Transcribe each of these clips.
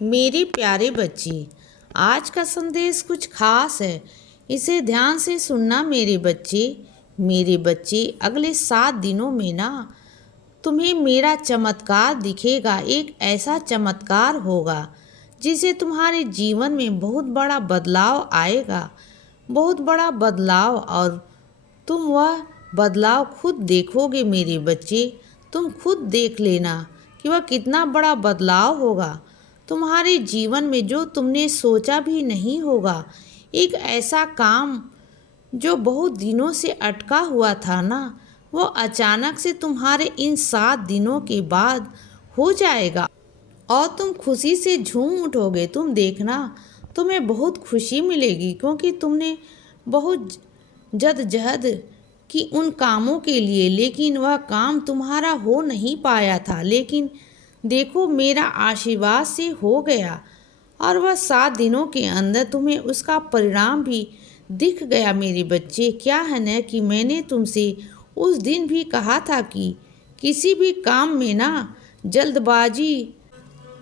मेरे प्यारे बच्चे, आज का संदेश कुछ खास है। इसे ध्यान से सुनना मेरे बच्चे। मेरे बच्चे, अगले 7 दिनों में ना तुम्हें मेरा चमत्कार दिखेगा। एक ऐसा चमत्कार होगा जिसे तुम्हारे जीवन में बहुत बड़ा बदलाव आएगा। बहुत बड़ा बदलाव, और तुम वह बदलाव खुद देखोगे मेरे बच्चे। तुम खुद देख लेना कि वह कितना बड़ा बदलाव होगा तुम्हारे जीवन में, जो तुमने सोचा भी नहीं होगा। एक ऐसा काम जो बहुत दिनों से अटका हुआ था ना, वो अचानक से तुम्हारे इन 7 दिनों के बाद हो जाएगा और तुम खुशी से झूम उठोगे। तुम देखना, तुम्हें बहुत खुशी मिलेगी, क्योंकि तुमने बहुत जद्दोजहद की उन कामों के लिए, लेकिन वह काम तुम्हारा हो नहीं पाया था। लेकिन देखो, मेरा आशीर्वाद से हो गया, और वह 7 दिनों के अंदर तुम्हें उसका परिणाम भी दिख गया मेरे बच्चे। क्या है न कि मैंने तुमसे उस दिन भी कहा था कि किसी भी काम में ना जल्दबाजी,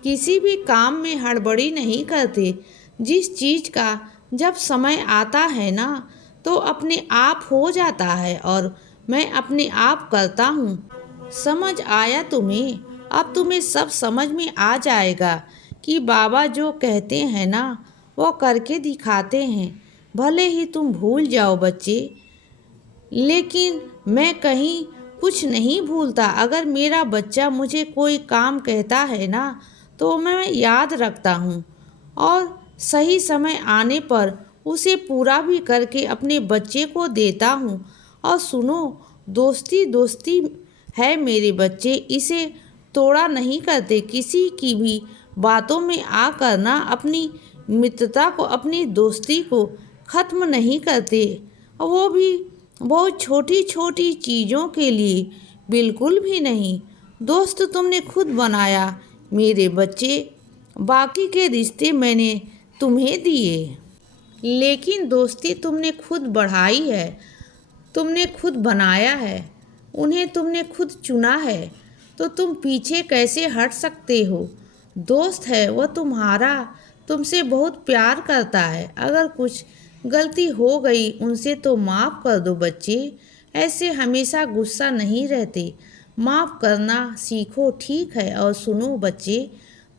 किसी भी काम में हड़बड़ी नहीं करते। जिस चीज़ का जब समय आता है ना, तो अपने आप हो जाता है, और मैं अपने आप करता हूँ। समझ आया तुम्हें? अब तुम्हें सब समझ में आ जाएगा कि बाबा जो कहते हैं ना, वो करके दिखाते हैं। भले ही तुम भूल जाओ बच्चे, लेकिन मैं कहीं कुछ नहीं भूलता। अगर मेरा बच्चा मुझे कोई काम कहता है ना, तो मैं याद रखता हूँ, और सही समय आने पर उसे पूरा भी करके अपने बच्चे को देता हूँ। और सुनो, दोस्ती दोस्ती है मेरे बच्चे, इसे तोड़ा नहीं करते। किसी की भी बातों में आकर ना अपनी मित्रता को, अपनी दोस्ती को ख़त्म नहीं करते, और वो भी बहुत छोटी छोटी चीज़ों के लिए। बिल्कुल भी नहीं। दोस्त तुमने खुद बनाया मेरे बच्चे, बाकी के रिश्ते मैंने तुम्हें दिए, लेकिन दोस्ती तुमने खुद बढ़ाई है, तुमने खुद बनाया है, उन्हें तुमने खुद चुना है, तो तुम पीछे कैसे हट सकते हो? दोस्त है वो तुम्हारा, तुमसे बहुत प्यार करता है। अगर कुछ गलती हो गई उनसे तो माफ़ कर दो बच्चे। ऐसे हमेशा गुस्सा नहीं रहते, माफ़ करना सीखो, ठीक है? और सुनो बच्चे,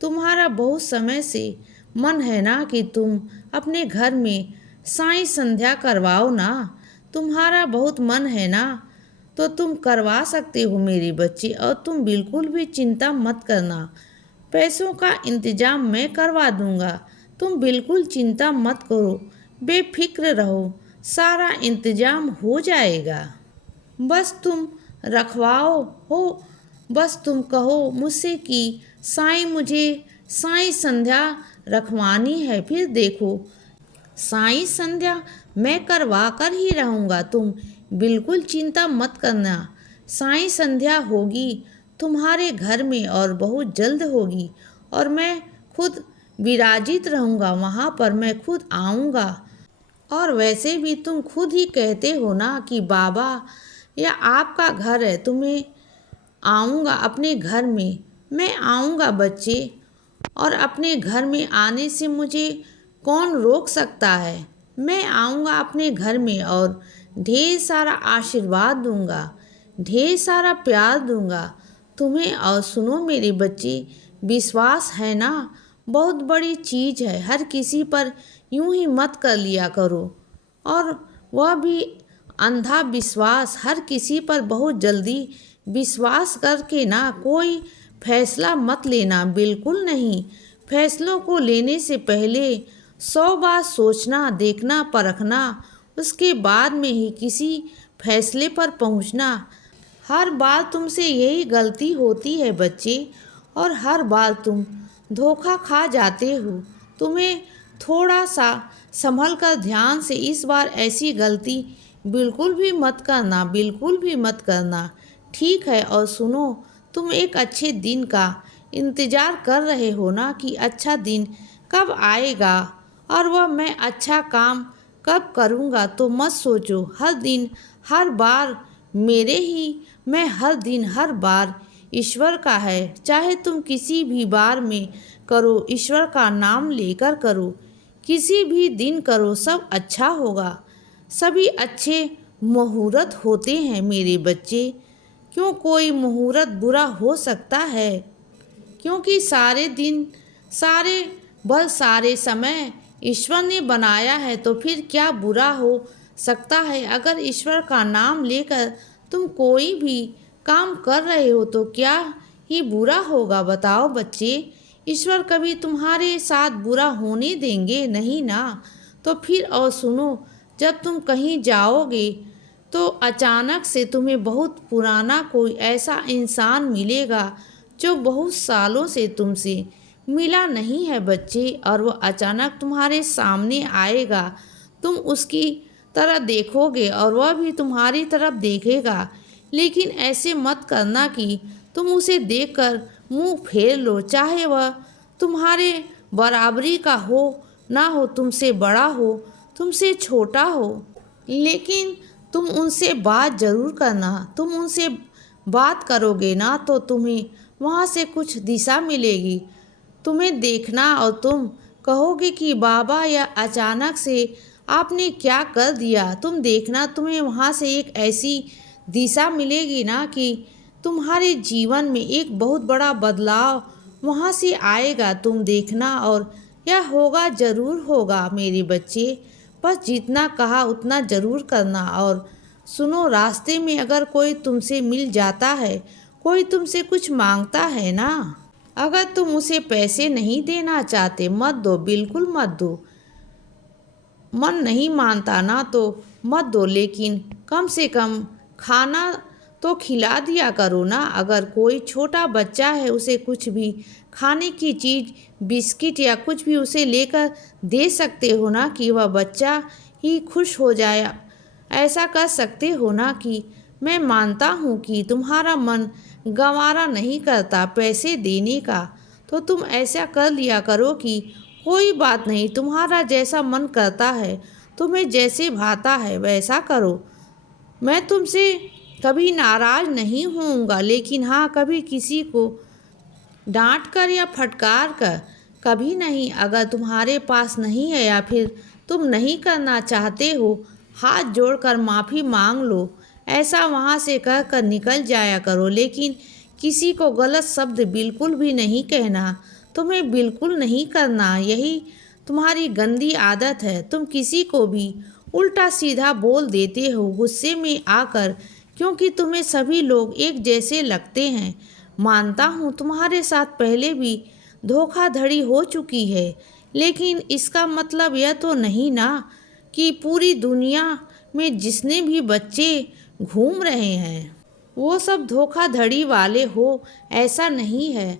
तुम्हारा बहुत समय से मन है ना कि तुम अपने घर में साईं संध्या करवाओ ना। तुम्हारा बहुत मन है ना, तो तुम करवा सकते हो मेरे बच्चे। और तुम बिल्कुल भी चिंता मत करना, पैसों का इंतज़ाम मैं करवा दूंगा। तुम बिल्कुल चिंता मत करो, बेफिक्र रहो, सारा इंतज़ाम हो जाएगा। बस तुम रखवाओ हो, बस तुम कहो मुझसे कि साईं, मुझे साईं संध्या रखवानी है। फिर देखो, साईं संध्या मैं करवा कर ही रहूँगा। तुम बिल्कुल चिंता मत करना, साईं संध्या होगी तुम्हारे घर में, और बहुत जल्द होगी, और मैं खुद विराजित रहूँगा वहाँ पर, मैं खुद आऊँगा। और वैसे भी तुम खुद ही कहते हो ना कि बाबा, यह आपका घर है, तुम्हें आऊँगा अपने घर में। मैं आऊँगा बच्चे, और अपने घर में आने से मुझे कौन रोक सकता है? मैं आऊँगा अपने घर में, और ढेर सारा आशीर्वाद दूंगा, ढेर सारा प्यार दूंगा तुम्हें। और सुनो मेरे बच्चे, विश्वास है ना, बहुत बड़ी चीज़ है। हर किसी पर यूं ही मत कर लिया करो, और वह भी अंधा विश्वास। हर किसी पर बहुत जल्दी विश्वास करके ना कोई फैसला मत लेना, बिल्कुल नहीं। फैसलों को लेने से पहले 100 बार सोचना, देखना, परखना, उसके बाद में ही किसी फैसले पर पहुंचना। हर बार तुमसे यही गलती होती है बच्चे, और हर बार तुम धोखा खा जाते हो। तुम्हें थोड़ा सा संभल कर ध्यान से इस बार ऐसी गलती बिल्कुल भी मत करना, बिल्कुल भी मत करना, ठीक है? और सुनो, तुम एक अच्छे दिन का इंतज़ार कर रहे हो ना कि अच्छा दिन कब आएगा, और वह मैं अच्छा काम कब करूँगा। तो मत सोचो, हर दिन हर बार मेरे ही, मैं हर दिन हर बार ईश्वर का है। चाहे तुम किसी भी बार में करो, ईश्वर का नाम लेकर करो, किसी भी दिन करो, सब अच्छा होगा। सभी अच्छे मुहूर्त होते हैं मेरे बच्चे। क्यों कोई मुहूर्त बुरा हो सकता है? क्योंकि सारे दिन, सारे बल, सारे समय ईश्वर ने बनाया है, तो फिर क्या बुरा हो सकता है? अगर ईश्वर का नाम लेकर तुम कोई भी काम कर रहे हो तो क्या ही बुरा होगा, बताओ बच्चे। ईश्वर कभी तुम्हारे साथ बुरा होने देंगे नहीं ना। तो फिर और सुनो, जब तुम कहीं जाओगे तो अचानक से तुम्हें बहुत पुराना कोई ऐसा इंसान मिलेगा जो बहुत सालों से तुमसे मिला नहीं है बच्चे, और वो अचानक तुम्हारे सामने आएगा। तुम उसकी तरह देखोगे और वह भी तुम्हारी तरफ देखेगा, लेकिन ऐसे मत करना कि तुम उसे देखकर मुंह फेर लो, चाहे वह तुम्हारे बराबरी का हो ना हो, तुमसे बड़ा हो, तुमसे छोटा हो, लेकिन तुम उनसे बात ज़रूर करना। तुम उनसे बात करोगे ना तो तुम्हें वहाँ से कुछ दिशा मिलेगी, तुम्हें देखना, और तुम कहोगे कि बाबा, यह अचानक से आपने क्या कर दिया। तुम देखना, तुम्हें वहाँ से एक ऐसी दिशा मिलेगी ना कि तुम्हारे जीवन में एक बहुत बड़ा बदलाव वहाँ से आएगा, तुम देखना, और यह होगा, ज़रूर होगा मेरे बच्चे। बस जितना कहा उतना ज़रूर करना। और सुनो, रास्ते में अगर कोई तुमसे मिल जाता है, कोई तुमसे कुछ मांगता है ना, अगर तुम उसे पैसे नहीं देना चाहते, मत दो, बिल्कुल मत दो। मन नहीं मानता ना तो मत दो, लेकिन कम से कम खाना तो खिला दिया करो ना। अगर कोई छोटा बच्चा है, उसे कुछ भी खाने की चीज़, बिस्किट या कुछ भी उसे लेकर दे सकते हो ना, कि वह बच्चा ही खुश हो जाए। ऐसा कर सकते हो ना कि मैं मानता हूँ कि तुम्हारा मन गंवारा नहीं करता पैसे देने का, तो तुम ऐसा कर लिया करो कि कोई बात नहीं, तुम्हारा जैसा मन करता है, तुम्हें जैसे भाता है वैसा करो। मैं तुमसे कभी नाराज़ नहीं होऊंगा, लेकिन हाँ, कभी किसी को डांट कर या फटकार कर कभी नहीं। अगर तुम्हारे पास नहीं है या फिर तुम नहीं करना चाहते हो, हाथ जोड़कर माफ़ी मांग लो, ऐसा वहाँ से कह कर निकल जाया करो। लेकिन किसी को गलत शब्द बिल्कुल भी नहीं कहना, तुम्हें बिल्कुल नहीं करना। यही तुम्हारी गंदी आदत है। तुम किसी को भी उल्टा सीधा बोल देते हो गुस्से में आकर, क्योंकि तुम्हें सभी लोग एक जैसे लगते हैं। मानता हूँ तुम्हारे साथ पहले भी धोखाधड़ी हो चुकी है, लेकिन इसका मतलब यह तो नहीं ना कि पूरी दुनिया में जितने भी बच्चे घूम रहे हैं वो सब धोखाधड़ी वाले हो, ऐसा नहीं है।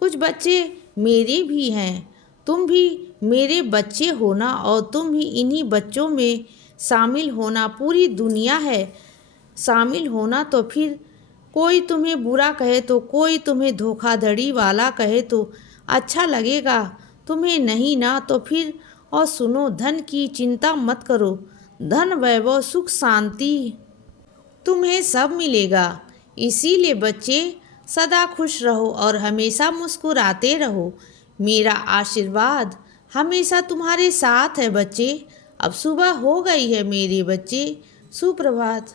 कुछ बच्चे मेरे भी हैं, तुम भी मेरे बच्चे हो ना, और तुम भी इन्हीं बच्चों में शामिल होना। पूरी दुनिया है शामिल होना। तो फिर कोई तुम्हें बुरा कहे तो, कोई तुम्हें धोखाधड़ी वाला कहे तो अच्छा लगेगा तुम्हें नहीं ना। तो फिर और सुनो, धन की चिंता मत करो। धन, वैभव, सुख, शांति तुम्हें सब मिलेगा। इसीलिए बच्चे, सदा खुश रहो और हमेशा मुस्कुराते रहो। मेरा आशीर्वाद हमेशा तुम्हारे साथ है बच्चे। अब सुबह हो गई है मेरे बच्चे, सुप्रभात।